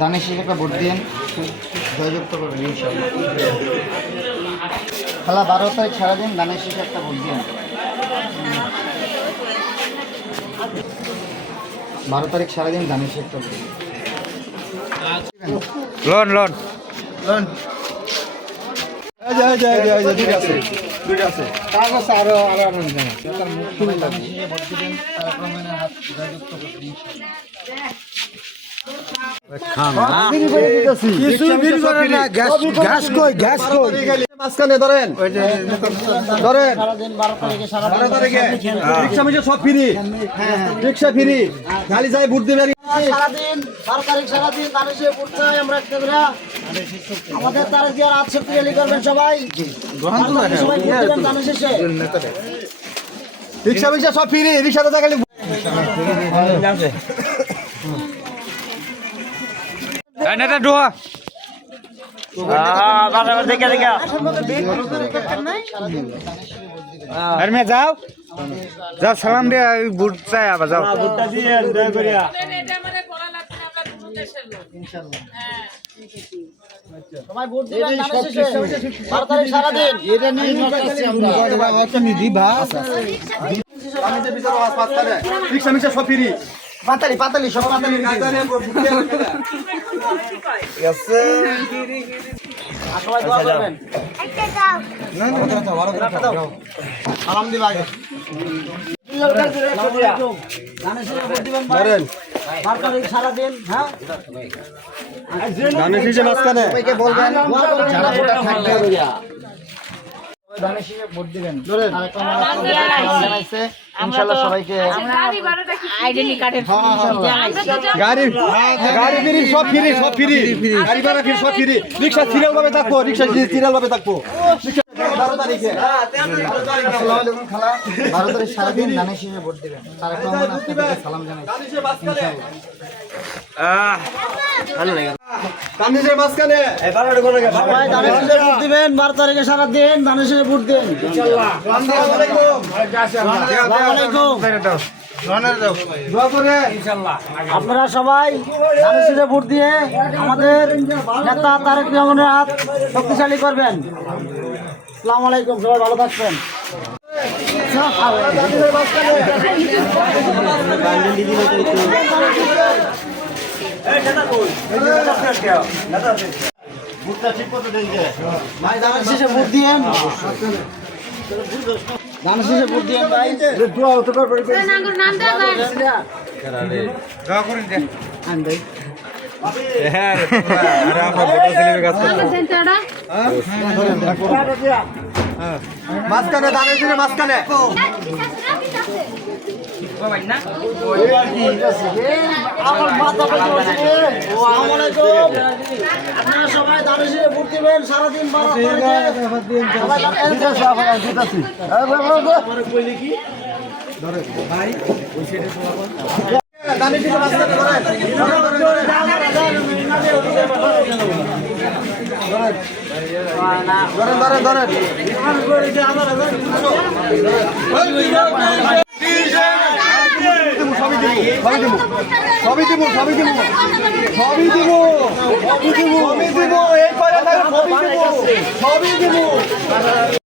দানের শেষে একটা ভোট দিন, জয়যুক্ত করবেন ইনশাআল্লাহ। খেলা 12 তারিখ সারাদিন দানের শেষে একটা ভোট দিন। 12 তারিখ সারাদিন দানের শেষে একটা ভোট। লোন লোন লোন ঠিক আছে, দুইটা আছে। কাগজ আরো দানের শেষে ভোট দিবেন, তারক রহমানের হাত জয়যুক্ত করবেন ইনশাআল্লাহ। মাঝখানে ধরেন ধরেন সারাদিন 12 তারিখে 12 তারিখে রিক্সা মিশে সব ফ্রি, রিক্সা ফ্রি, খালি যাই ভোট দিবেন। সারাদিন 12 তারিখ সারাদিন দানের শেষে ভোট চাই আমরা একটা করে। আমাদের তারিখ দিয়ে রাত শক্তিশালী করবেন সবাই। সবাই ভোট দিবেন দানের শেষে। রিক্সা মিশে সব ফ্রি, রিক্সাতে দেখালি নেতা ডোয়া যাও যাও সালাম দিয়ে বুট চাই আবার যাও সবাই ভোট দিবেন দানের শেষে 12 তারিখ সারাদিন। এটা নিয়ে রিক্সা মিশে সব ফ্রি। পাতালি পাতালি সব পাতালি। আর সবাই দোয়া করবেন। সালাম দিবা আগে। দানের শেষে ভোট দিবেন ধরেন 12 তারিখ সারাদিন। হ্যাঁ ধানের শীষে মাঝখানে সবাইকে বলবেন যারা ভোটার থাকবে দানের শেষে ভোট দিবেন। আর একটা সালাম জানাইছে ইনশাআল্লাহ সবাইকে। আইডেন্টি কার্ডের গাড়ি গাড়ি ফ্রি, সব ফ্রি, সব ফ্রি, গাড়ি ভাড়া ফ্রি, সব ফ্রি। রিক্সা সিরিয়াল ভাবে থাকবো, রিক্সা সিরিয়াল ভাবে থাকবো। 12 তারিখে আসসালামু আলাইকুম খালা। 12 তারিখ সারাদিন দানের শেষে ভোট দিবেন। তারক রহমান আপনাদেরকে সালাম জানাইছে ইনশাআল্লাহ। কান্দিজের মাঝখানে সবাই দানের শেষে ভোট দিবেন। 12 তারিখে সারাদিন দানের শেষে ভোট দিন ইনশাআল্লাহ। আসসালামু আলাইকুম। আসসালামু আলাইকুম। দোয়া করে আপনারা সবাই দানের শেষে ভোট দিয়ে আমাদের নেতা তারেক রহমানের হাত শক্তিশালী করবেন। আসসালামু আলাইকুম, সবাই ভালো থাকবেন। ভাই দানের শেষে ভোট দিয়েন, দানের শেষে ভোট দিয়েন ভাই। নাম দেওয়া যায় দোয়া করেন দে আনবে হ্যাঁ আরে আমরা ভোটার ছেলের কাছে সেন্টারটা মাঝখানে ধানের শীষে মাঝখানে আমার মাথা পেটে বসে রে। আসসালামু আলাইকুম। আপনারা সবাই দানের শেষে ভোট দিবেন সারাদিন 12 তারিখে। সবাই ধানের শীষে মাঝখানে ধরেন ধরেন সবই দিব সবই দিব সবই দিব সবই দিব সবই দিব এই কয়টা সবই দিব সবই দিব।